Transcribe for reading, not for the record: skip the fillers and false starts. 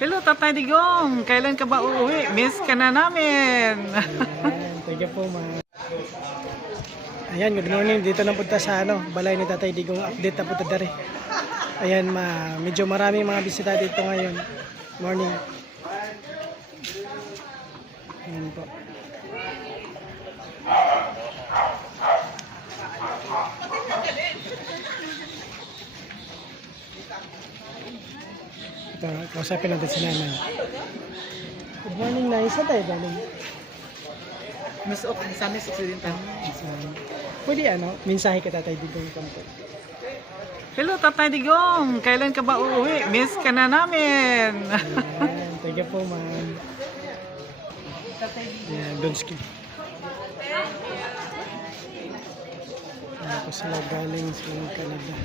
Hello, Tatay Digong! Kailan ka ba uuwi? Miss ka na namin! Ayan, thank you po, ma'am. Ayan, good morning. Dito na punta sa balay ni Tatay Digong. Update na punta dari. Ayan, medyo maraming mga bisita dito ngayon. Morning. Ayan po. Ito, kausapin natin si nanay. Good morning, Nay. Saan tayo galing? Miss of Misamis Occidental. Pwede mensahe ka Tatay Digong kampo. Hello, Tatay Digong! Kailan ka ba uuwi? Miss ka na namin! Ayan, thank you po, ma'am. Ayan, Donski. Ayan po sila galing sa Canada.